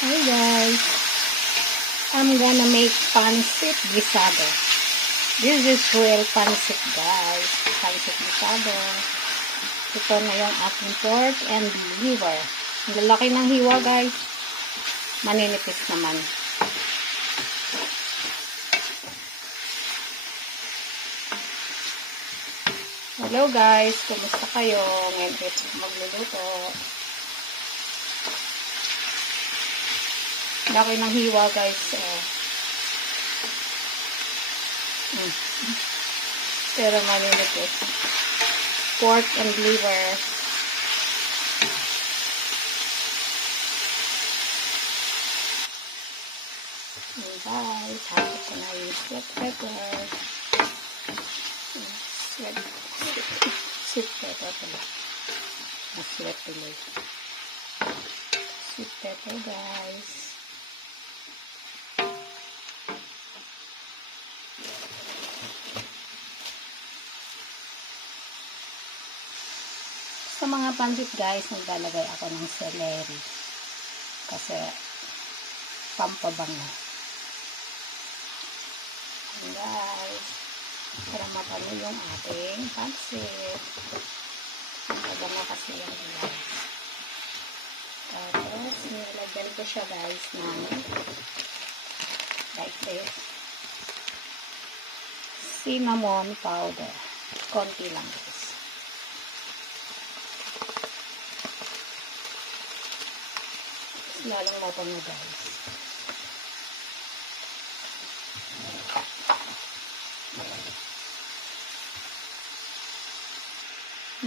Hi guys, I'm gonna make pancit guisado. This is real pancit guys, pancit guisado. Ito na yung ating pork and liver. Ang lalaki ng hiwa guys, maninipis naman. Hello guys, kumusta kayo? Ngayon ito magluluto. Laki ng hiwa guys. Pero maninipis. Pork and liver. And guys, hapit ko na yung sweet pepper. Sweet pepper pala. Sweet tuloy. Sweet pepper guys. Sa mga pancit guys, naglalagay ako ng celery. Kasi pampabango. And guys, para mapalo yung ating pancit. Pampabango kasi yan guys. Tapos, nilagyan ko siya guys ng like this. Cinnamon powder. Konti lang guys. Lalong mabango guys.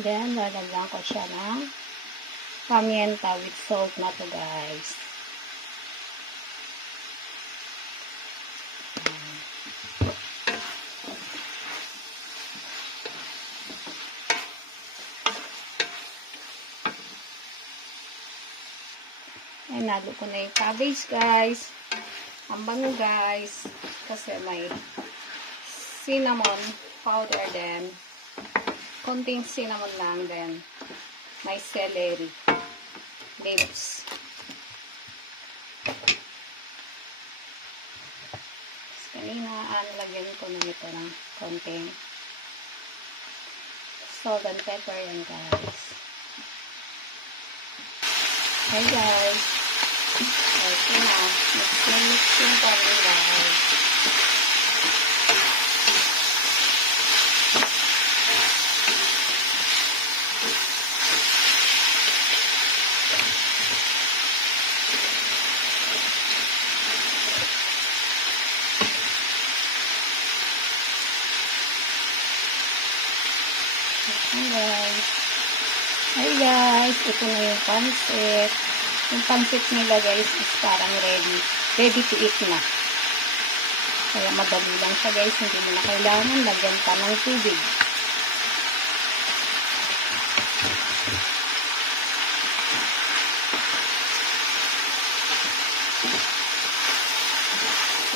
Then, lalagyan ko siya ng pamienta with salt na to guys. Ay, nalo ko na yung cabbage guys. Ang bango guys. Kasi may cinnamon powder din. Konting cinnamon lang din. May celery leaves. Kanina, lagyan ko na ito ng konting salt and pepper yan guys. Hey guys. Okay na. Mix-mixing pa rin guys. Okay guys. Hey guys. Ito na yung pancit. Yung pancit nila guys is parang ready to eat na. Kaya madali lang siya guys, hindi mo na kailangan lagyan pa ng tubig.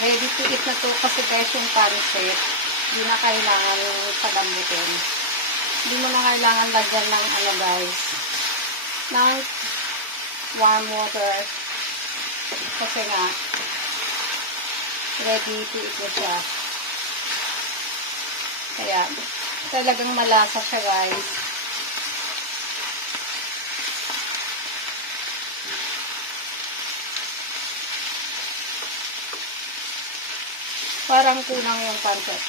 Ready to eat na to kasi guys yung pancit, hindi na kailangan palambutin. Hindi mo na kailangan lagyan ng ano guys, ng warm water kasi nga ready to eat na siya. Kaya talagang malasa siya guys. Parang kulang yung pancit.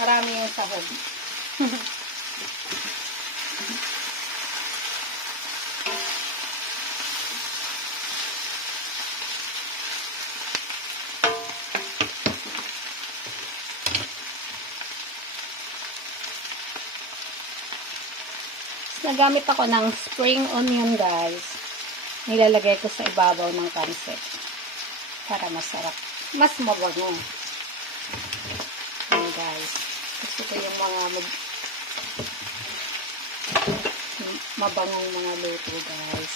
Marami yung sahog. Nagamit ako ng spring onion guys. Nilalagay ko sa ibabaw ng pancit para masarap. Mas mabango. Ayan guys. Gusto ko yung mga mabangong mga luto guys.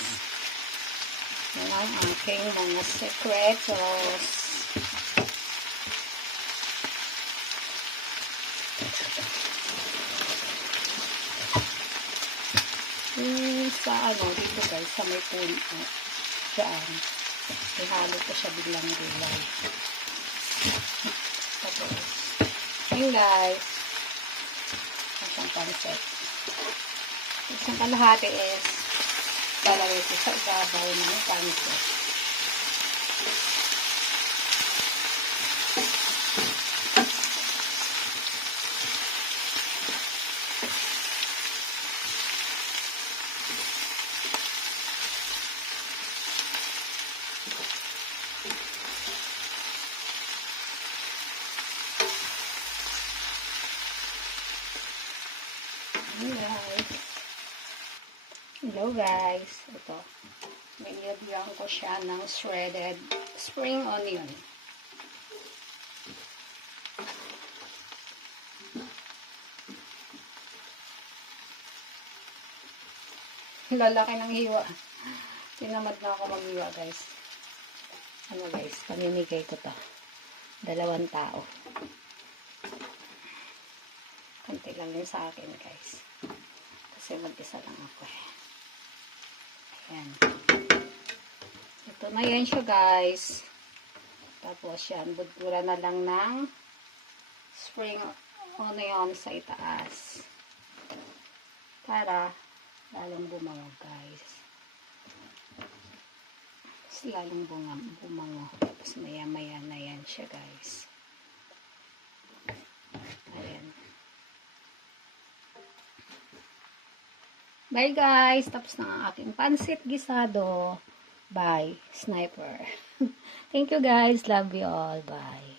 Yan ang aking mga secretos. Sa dito guys, sa may puno. Diyan. ihalo ko siya biglang gulay. Tapos, ayun guys, isang pancit. Isang kalahati is lalagay ko sa ibabaw ng pancit. Hello guys, ito, nilagyan ko siya ng shredded spring onion. Lalaki ng hiwa. Tinamad na ako maghiwa guys. Ano guys, pamimigay ko to. 2 tao. Konti lang din sa akin guys. Kasi mag-isa lang ako eh. Ayan. Ito na yan siya guys. Tapos yan, budura na lang ng spring onion sa itaas. Para lalong bumango guys. Tapos lalong bumango. Tapos maya maya na yan siya guys. Ayan. Bye guys! Tapos na ang aking pansit gisado by Sniper. Thank you guys. Love you all. Bye.